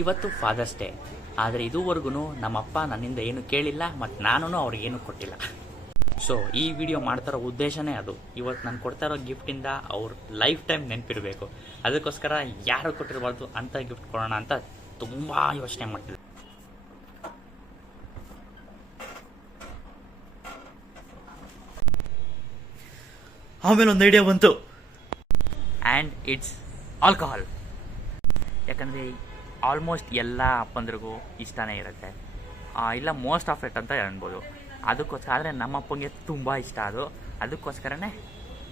ಇವತ್ತು fathers day, ಆದರೆ ಇದುವರೆಗೂ ನಮ್ಮಪ್ಪ ನನ್ನಿಂದ ಏನು ಕೇಳಿಲ್ಲ ಮತ್ತು ನಾನು ಅವ್ರಿಗೇನು ಕೊಟ್ಟಿಲ್ಲ. ಸೊ ಈ ವಿಡಿಯೋ ಮಾಡ್ತಾರೋ ಉದ್ದೇಶನೇ ಅದು. ಇವತ್ತು ನಾನು ಕೊಡ್ತಾ ಇರೋ ಗಿಫ್ಟಿಂದ ಅವ್ರ ಲೈಫ್ ಟೈಮ್ ನೆನಪಿರಬೇಕು. ಅದಕ್ಕೋಸ್ಕರ ಯಾರು ಕೊಟ್ಟಿರಬಾರ್ದು ಅಂತ ಗಿಫ್ಟ್ ಕೊಡೋಣ ಅಂತ ತುಂಬ ಯೋಚನೆ ಮಾಡ್ತಿದ್ದೆ. ಆಮೇಲೆ ಒಂದು ಐಡಿಯಾ ಬಂತು, ಆ್ಯಂಡ್ ಇಟ್ಸ್ ಆಲ್ಕೋಹಾಲ್. ಯಾಕಂದರೆ ಆಲ್ಮೋಸ್ಟ್ ಎಲ್ಲ ಅಪ್ಪಂದ್ರಿಗೂ ಇಷ್ಟನೇ ಇರುತ್ತೆ, ಇಲ್ಲ ಮೋಸ್ಟ್ ಆಫ್ ಇಟ್ ಅಂತ ಅನ್ಬೋದು. ಅದಕ್ಕೋಸ್ಕರ ಆದರೆ ನಮ್ಮ ಅಪ್ಪಂಗೆ ತುಂಬ ಇಷ್ಟ ಅದು, ಅದಕ್ಕೋಸ್ಕರನೇ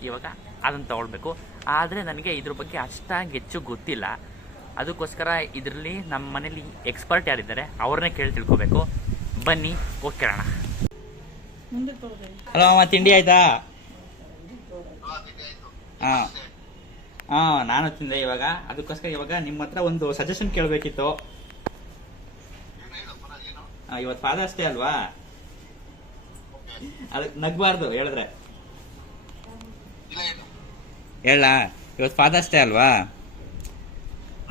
ಇವಾಗ ಅದನ್ನು ತೊಗೊಳ್ಬೇಕು. ಆದರೆ ನನಗೆ ಇದ್ರ ಬಗ್ಗೆ ಅಷ್ಟಾಗಿ ಹೆಚ್ಚು ಗೊತ್ತಿಲ್ಲ. ಅದಕ್ಕೋಸ್ಕರ ಇದರಲ್ಲಿ ನಮ್ಮ ಮನೇಲಿ ಎಕ್ಸ್ಪರ್ಟ್ ಯಾರಿದ್ದಾರೆ ಅವ್ರನ್ನೇ ಕೇಳಿ ತಿಳ್ಕೊಬೇಕು. ಬನ್ನಿ ಹೋಗಿ ಕೇಳೋಣ. ಹಲೋ ಅಮ್ಮ, ತಿಂಡಿ ಆಯ್ತಾ? ಹಾಂ ನಾನು ತಿಂದೆ ಇವಾಗ. ಅದಕ್ಕೋಸ್ಕರ ಇವಾಗ ನಿಮ್ಮ ಹತ್ರ ಒಂದು ಸಜೆಷನ್ ಕೇಳಬೇಕಿತ್ತು. ಇವತ್ತು ಫಾದರ್ಸ್ ಡೇ ಅಲ್ವಾ, ಅದಕ್ಕೆ ನಗ್ಬಾರ್ದು ಹೇಳಿದ್ರೆ. ಹೇಳ, ಇವತ್ತು ಫಾದರ್ಸ್ ಡೇ ಅಲ್ವಾ,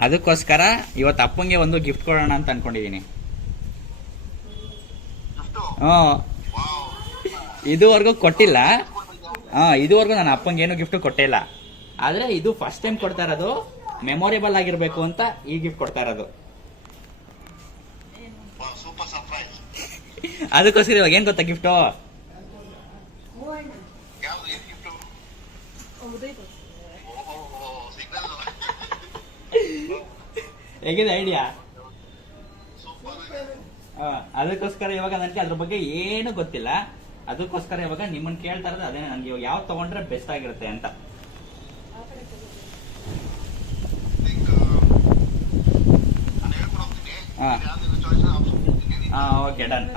ಅದಕ್ಕೋಸ್ಕರ ಇವತ್ತು ಅಪ್ಪಂಗೆ ಒಂದು ಗಿಫ್ಟ್ ಕೊಡೋಣ ಅಂತ ಅನ್ಕೊಂಡಿದ್ದೀನಿ. ಇದುವರೆಗೂ ಕೊಟ್ಟಿಲ್ಲ. ಇದುವರೆಗೂ ನಾನು ಅಪ್ಪಂಗೆ ಏನು ಗಿಫ್ಟ್ ಕೊಟ್ಟೇ ಇಲ್ಲ. ಆದರೆ ಇದು ಫಸ್ಟ್ ಟೈಮ್ ಕೊಡ್ತಾ ಇರೋದು, ಮೆಮೊರೇಬಲ್ ಆಗಿರ್ಬೇಕು ಅಂತ ಈ ಗಿಫ್ಟ್ ಕೊಡ್ತಾ ಇರೋದು. ಅದಕ್ಕೋಸ್ಕರ ಇವಾಗ ಏನ್ ಗೊತ್ತಾ ಗಿಫ್ಟು? ಹೇಗಿದೆ ಐಡಿಯಾ? ಅದಕ್ಕೋಸ್ಕರ ಇವಾಗ ನನಗೆ ಅದ್ರ ಬಗ್ಗೆ ಏನು ಗೊತ್ತಿಲ್ಲ. ಅದಕ್ಕೋಸ್ಕರ ಇವಾಗ ನಿಮ್ಮನ್ನ ಕೇಳ್ತಾ ಇರೋದು ಅದೇ, ನನಗೆ ಇವಾಗ ಯಾವ್ದು ತಗೊಂಡ್ರೆ ಬೆಸ್ಟ್ ಆಗಿರುತ್ತೆ ಅಂತ. Okay, done.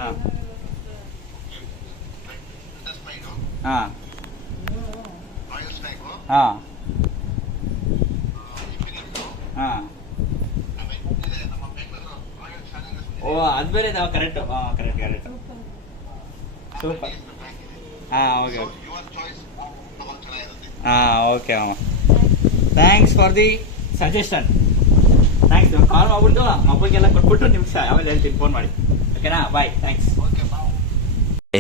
ಓ, ಅದು ಬೇರೆ ಇದಾವ. Correct, correct. Super. Okay okay ಅಮ್ಮ, thanks for the suggestion. Thanks. Call ಮಾಡ್ಬಿಟ್ಟು ಮಬ್ಬರಿಗೆಲ್ಲ ಕೊಟ್ಬಿಟ್ಟು ನಿಮಿಷ ಆಮೇಲೆ ಹೇಳ್ತೀನಿ, ಫೋನ್ ಮಾಡಿ. ಓಕೆನಾ? Bye, thanks.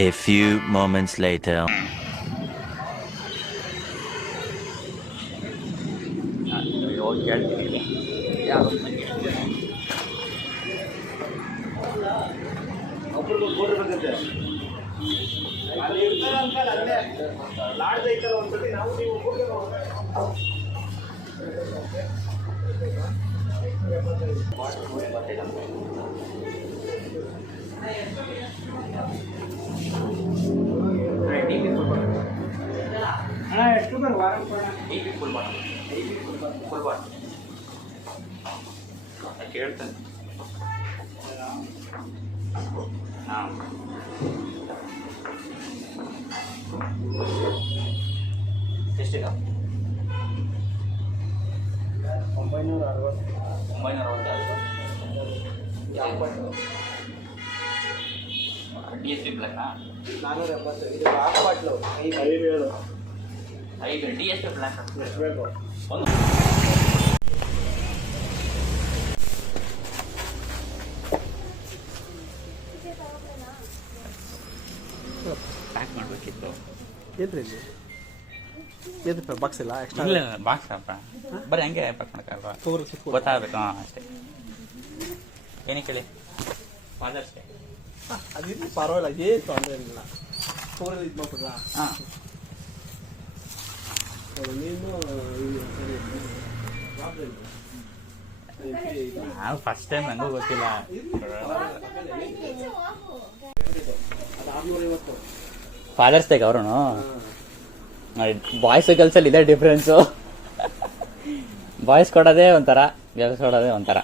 A few moments later. ಕೇಳ್ತೀನಿ ಯಾರು ಕೇಳ್ತಾನೆ. ಎಷ್ಟಿದೆ? 960. DSP black 470. ಇದು ಹಾಫ್ ಬಾಟ್ಲು 5 DSP ಬ್ಲ್ಯಾಕ್ ಎಷ್ಟು ಬೇಕು? ಒಂದು ಪ್ಯಾಕ್ ಮಾಡಬೇಕಿತ್ತು. ಏನ್ರಿ ಬಾಕ್ಸ್ ಇಲ್ಲ? ಎಕ್ಸ್ಟ್ರಾ ಇಲ್ಲ, ಬಾಕ್ಸ್ ಬರೀ ಹಂಗೆ ಪ್ಯಾಕ್ ಮಾಡೋಕ್ಕಾಗಲ್ವಾ? ಗೊತ್ತಾಗಬೇಕು ಅಷ್ಟೇ. ಏನಕ್ಕೆ ಹೇಳಿ? ಫಾದರ್ಸ್ ಡೇ ಅದಿರಲಿ, ಪರವಾಗಿಲ್ಲ, ಏನು ತೊಂದರೆ ಇಲ್ಲ. ಫೋರಲ್ಲಿ ಇದು ಮಾಡ್ಬಿಡ್ಲ? ನೀನು ನಾನು ಫಸ್ಟ್ ಟೈಮ್ ನನಗೂ ಗೊತ್ತಿಲ್ಲ. ಫಾದರ್ಸ್ ಡೇಗೆ ಅವರು ಬಾಯ್ಸ್ ಗರ್ಲ್ಸ್ ಅಲ್ಲಿ ಇದೆ ಡಿಫ್ರೆನ್ಸು. ಬಾಯ್ಸ್ ಕೊಡೋದೇ ಒಂಥರ, ಗರ್ಲ್ಸ್ ಕೊಡೋದೇ ಒಂಥರ.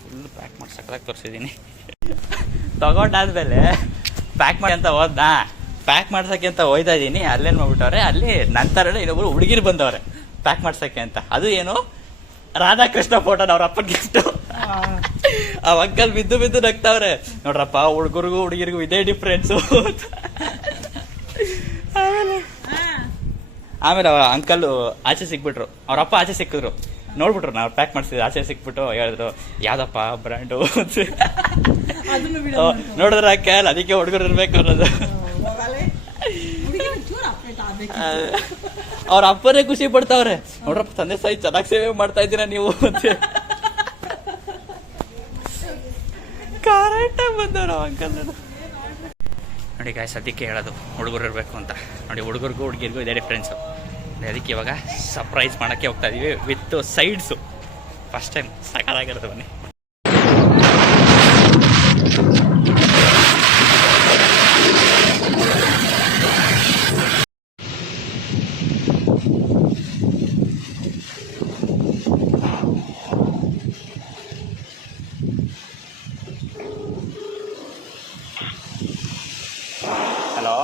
ಫುಲ್ ಪ್ಯಾಕ್ ಮಾಡಿ ಸಕ್ಕದಾಗಿ ತೋರಿಸಿದ್ದೀನಿ. ತಗೊಂಡಾದ್ಮೇಲೆ ಪ್ಯಾಕ್ ಮಾಡಿ ಅಂತ ಹೋದ್ನಾ, ಪ್ಯಾಕ್ ಮಾಡ್ಸೋಕ್ಕೆ ಅಂತ ಹೋಯ್ತಾ ಇದ್ದೀನಿ. ಅಲ್ಲೇನು ಮಾಡ್ಬಿಟ್ಟವ್ರೆ, ಅಲ್ಲಿ ನಂತರ ಇನ್ನೊಬ್ರು ಹುಡುಗಿರು ಬಂದವ್ರೆ ಪ್ಯಾಕ್ ಮಾಡ್ಸೋಕ್ಕೆ ಅಂತ. ಅದು ಏನು, ರಾಧಾಕೃಷ್ಣ ಫೋಟೋನ ಅವ್ರ ಅಪ್ಪನ ಗಿಫ್ಟು. ಆ ಅಂಕಲ್ ಬಿದ್ದು ಬಿದ್ದು ನಗ್ತಾವ್ರೆ, ನೋಡ್ರಪ್ಪ ಹುಡುಗರಿಗೂ ಹುಡುಗಿರಿಗೂ ಇದೇ ಡಿಫ್ರೆನ್ಸು. ಆಮೇಲೆ ಅವರ ಅಂಕಲ್ ಆಚೆ ಸಿಕ್ಬಿಟ್ರು, ಅವ್ರ ಅಪ್ಪ ಆಚೆ ಸಿಕ್ಕಿದ್ರು, ನೋಡ್ಬಿಟ್ರು ನಾವು ಪ್ಯಾಕ್ ಮಾಡಿಸಿದ್ವಿ, ಆಚೆ ಸಿಕ್ಬಿಟ್ಟು ಹೇಳಿದ್ರು ಯಾವ್ದಪ್ಪ ಬ್ರ್ಯಾಂಡು ನೋಡಿದ್ರೆ ಅಂಕಲ್ ಅದಕ್ಕೆ ಹುಡುಗರು ಇರ್ಬೇಕು ಅನ್ನೋದು. ಅವ್ರ ಅಪ್ಪನೇ ಖುಷಿ ಪಡ್ತಾವ್ರೆ, ನೋಡ್ರಪ್ಪ ತಂದೆ ತಾಯಿ ಚೆನ್ನಾಗಿ ಸೇವೆ ಮಾಡ್ತಾ ಇದ್ದೀರಾ ನೀವು ಅಂತ. ಕರೆಕ್ಟಾಗಿ ಬಂದವ್ರು ಅಂಕಲ್. ನೋಡಿ ಗಾಯ್ಸ್, ಅದಕ್ಕೆ ಹೇಳೋದು ಹುಡುಗರು ಇರಬೇಕು ಅಂತ. ನೋಡಿ ಹುಡುಗರಿಗೂ ಹುಡುಗಿರಿಗೂ ಇದೇ ಡಿಫ್ರೆನ್ಸು. ಅದಕ್ಕೆ ಇವಾಗ ಸರ್ಪ್ರೈಸ್ ಮಾಡೋಕ್ಕೆ ಹೋಗ್ತಾ ಇದೀವಿ ವಿತ್ ಸೈಡ್ಸು. ಫಸ್ಟ್ ಟೈಮ್ ಸಕಾಲಾಗಿರೋದು. ಬನ್ನಿ. ಹಲೋ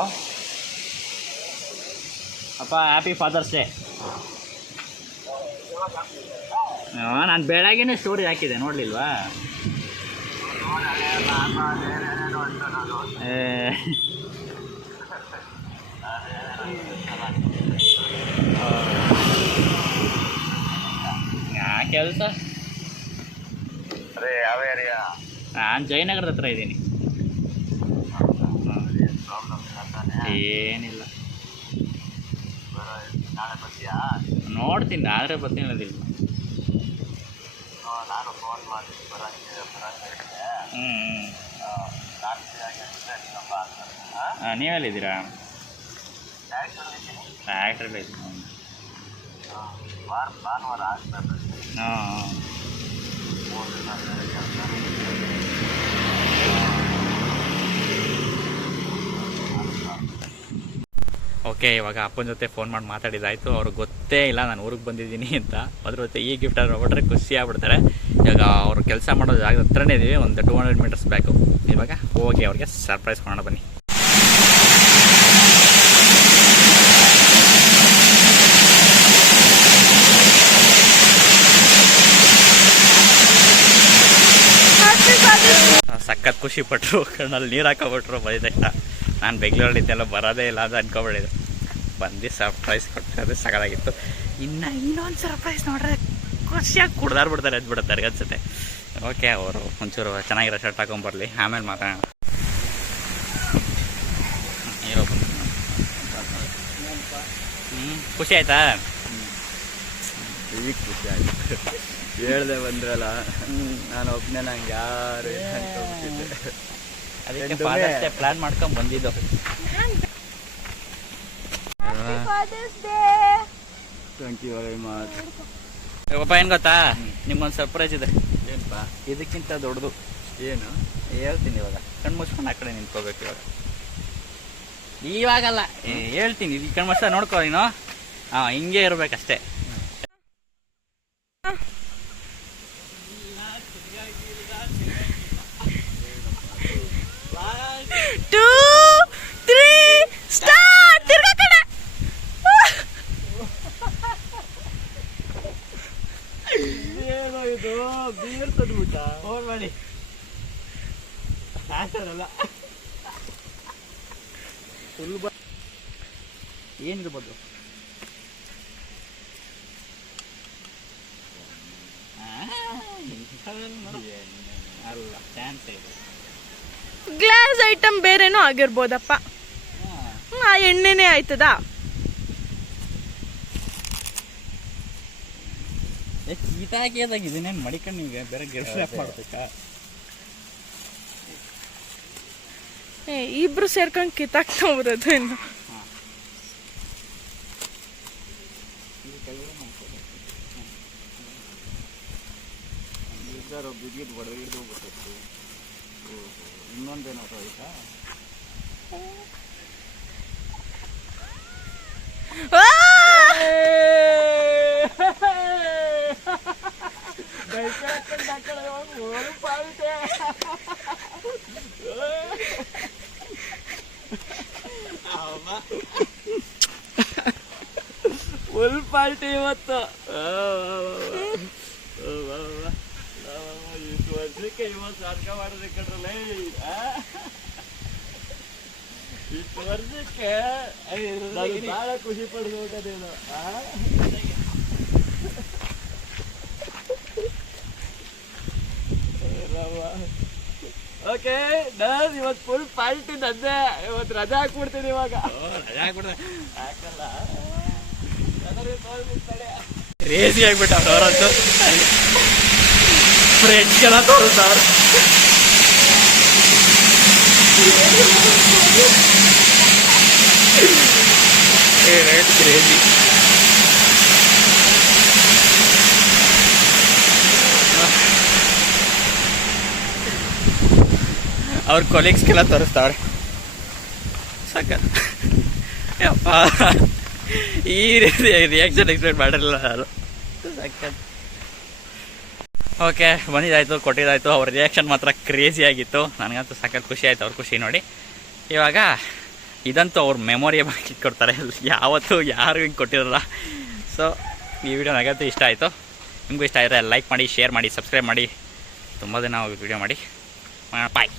ಅಪ್ಪ, ಹ್ಯಾಪಿ ಫಾದರ್ಸ್ ಡೇ. ನಾನು ಬೆಳಗ್ಗೆನೇ ಸ್ಟೋರಿ ಹಾಕಿದೆ, ನೋಡಲಿಲ್ವಾ? ಕೆಲಸ ನಾನು ಜಯನಗರದ ಹತ್ರ ಇದ್ದೀನಿ. ಏನಿಲ್ಲ, ನೋಡ್ತೀನಿ, ಆದರೆ ಬರ್ತೀನಿ ಅನ್ನೋದಿಲ್ಲ. ನೀವೆಲ್ಲಿದ್ದೀರಾ? ಫ್ಯಾಕ್ಟ್ರಿಲಿ ಇದ್ದೀನಿ. ಹಾಂ, ಓಕೆ. ಇವಾಗ ಅಪ್ಪನ ಜೊತೆ ಫೋನ್ ಮಾಡಿ ಮಾತಾಡಿದಾಯಿತು. ಅವ್ರಿಗೆ ಗೊತ್ತೇ ಇಲ್ಲ ನಾನು ಊರಿಗೆ ಬಂದಿದ್ದೀನಿ ಅಂತ. ಅದ್ರ ಜೊತೆ ಈ ಗಿಫ್ಟ್ ನೋಡ್ಬಿಟ್ರೆ ಖುಷಿ ಆಗ್ಬಿಡ್ತಾರೆ. ಇವಾಗ ಅವ್ರು ಕೆಲಸ ಮಾಡೋ ಜಾಗದ ಹತ್ರನೇ ಇದ್ದೀವಿ, ಒಂದು 200 ಮೀಟರ್ಸ್ ಬ್ಯಾಕು. ಇವಾಗ ಹೋಗಿ ಅವ್ರಿಗೆ ಸರ್ಪ್ರೈಸ್ ಮಾಡೋಣ ಬನ್ನಿ. ಸಖತ್ ಖುಷಿ ಪಟ್ಟರು, ಕಣ್ಣಲ್ಲಿ ನೀರು ಹಾಕೋಬಿಟ್ರು ಬಂದಿದ ತಕ್ಷಣ. ನಾನು ಬೆಂಗಳೂರಲ್ಲಿ ಇದ್ದೆಲ್ಲ ಬರೋದೇ ಇಲ್ಲ ಅಂತ ಅನ್ಕೊಬಿಟ್ಟಿದ್ದು. ಬಂದು ಸರ್ಪ್ರೈಸ್ ಕೊಟ್ಟರೆ ಸಕಾಲಾಗಿತ್ತು. ಇನ್ನೊಂದು ಸರ್ಪ್ರೈಸ್ ನೋಡ್ರೆ ಖುಷಿಯಾಗಿ ಕುಡ್ದಾಡ್ಬಿಡ್ತಾರೆ, ಎದ್ಬಿಡ್ತಾರೆ ಅನ್ಸುತ್ತೆ. ಓಕೆ, ಅವರು ಒಂಚೂರು ಚೆನ್ನಾಗಿರೋ ಶರ್ಟ್ ಹಾಕೊಂಬರ್ಲಿ, ಆಮೇಲೆ ಮಾತಾಡೋಣ. ಖುಷಿ ಆಯ್ತಾ? ಈಗ ಖುಷಿ ಆಯ್ತು. ಹೇಳ್ದೆ ಬಂದ್ರಲ್ಲ, ನಾನು ಒಬ್ಬನೇ, ನಂಗೆ ಯಾರು ಅನ್ಕೊಂಡ್ಬಿಟ್ಟಿದ್ದೆ. ಅದಕ್ಕೆ ಫಾದರ್ಸ್ ಡೇ ಪ್ಲಾನ್ ಮಾಡ್ಕೊಂಡು ಬಂದಿದ್ದು. Thank you very much. ಪಾಪ ಏನು ಗೊತ್ತಾ, ನಿಮ್ಗೊಂದು ಸರ್ಪ್ರೈಸ್ ಇದೆ. ಏನಪ್ಪ? ಇದಕ್ಕಿಂತ ದೊಡ್ಡದು. ಏನು ಹೇಳ್ತೀನಿ ಇವಾಗ. ಕಣ್ಣು ಮುಚ್ಕೊಂಡು ಆ ಕಡೆ ನಿಂತ್ಕೋಬೇಕು ಇವಾಗ. ಇವಾಗಲ್ಲ, ಹೇಳ್ತೀನಿ. ಈ ಕಣ್ಣು ಮುಚ್ಚ ನೋಡ್ಕೋ ನೀನು. ಹಾಂ, ಹಿಂಗೆ ಇರ್ಬೇಕಷ್ಟೇ. ಇದು ಬೀರ್ ತಂದ್ಬಿಟ್ಟ. ಫೋನ್ ಮಾಡಿ ಏನಿರ್ಬೋದು? ಅಲ್ಲ, ಚಾನ್ಸ್ ಇದೆ. ಗ್ಲಾಸ್ ಐಟಮ್ ಬೇರೆನೂ ಆಗಿರ್ಬೋದಪ್ಪ. ಆ ಎಣ್ಣೆನೇ ಆಯ್ತದಾ? ಕಿತಾಕಿಯದಾಗ ಇದನ್ನೇನು ಮಡಿಕೊಂಡು ನಿಮ್ಗೆ ಬೇರೆ ಗಿರ್ಸ್ಲಾಪ್ ಮಾಡ್ಬೇಕಾ? ಇಬ್ರು ಸೇರ್ಕೊಂಡು ಕಿತ್ತಾಕ್ತಾ ಬರೋದು ಇನ್ನು. ಬಿಗಿಟ್ ಹೊಡೆದು ಹಿಡಿದು ಹೋಗ್ಬಿಟ್ಟು ಇನ್ನೊಂದೇನೋ ಆಯ್ತಾ? ಫುಲ್ ಪಾರ್ಟಿ ಇವತ್ತು. ಇಷ್ಟು ವರ್ಷಕ್ಕೆ ಇವತ್ತು ಅರ್ಥ ಮಾಡೋದಕ್ಕೆ ಕಟ್ರಲ್ಲ. ಇಷ್ಟು ವರ್ಷಕ್ಕೆ ಭಾಳ ಖುಷಿ ಪಡ್ಬೇಕದೇನು. ಓಕೆ ನಾನು ಇವತ್ತು ಫುಲ್ ಪಾಲ್ಟಿ ನಂದೆ. ಇವತ್ತು ರಜಾ ಹಾಕ್ಬಿಡ್ತೀನಿ ಇವಾಗ. ಹಾಕಲ್ಲ ಕ್ರೇಜಿ ಆಗ್ಬಿಟ್ಟ ಅವರಂತೂ. ಫ್ರೆಂಡ್ಸ್ಗೆಲ್ಲ ತೋರಿಸ್ತಾರ. ಕ್ರೇಜಿ. ಅವ್ರ ಕೊಲೀಗ್ಸ್ಗೆಲ್ಲ ತೋರಿಸ್ತಾವ್ರೆ. ಸಖತ್ ಯಪ್ಪ, ಈ ರೀತಿ ರಿಯಾಕ್ಷನ್ ಎಕ್ಸ್ಪೆಕ್ಟ್ ಮಾಡಿರಲಿಲ್ಲ ನಾನು. ಸಖತ್. ಓಕೆ, ಬಂದಿದ್ದಾಯಿತು, ಕೊಟ್ಟಿದ್ದಾಯಿತು. ಅವ್ರ ರಿಯಾಕ್ಷನ್ ಮಾತ್ರ ಕ್ರೇಜಿ ಆಗಿತ್ತು. ನನಗಂತೂ ಸಖತ್ ಖುಷಿ ಆಯಿತು ಅವ್ರ ಖುಷಿ ನೋಡಿ. ಇವಾಗ ಇದಂತೂ ಅವ್ರ ಮೆಮೊರಿಯಬಲ್ ಕೊಡ್ತಾರೆ, ಯಾವತ್ತೂ ಯಾರು ಹಿಂಗೆ ಕೊಟ್ಟಿರಲ್ಲ. ಸೊ ಈ ವಿಡಿಯೋ ನನಗಂತೂ ಇಷ್ಟ ಆಯಿತು. ನಿಮಗೂ ಇಷ್ಟ ಆದರೆ ಲೈಕ್ ಮಾಡಿ, ಶೇರ್ ಮಾಡಿ, ಸಬ್ಸ್ಕ್ರೈಬ್ ಮಾಡಿ. ತುಂಬ ದಿನ ವಿಡಿಯೋ ಮಾಡಿ. ಬಾಯ್.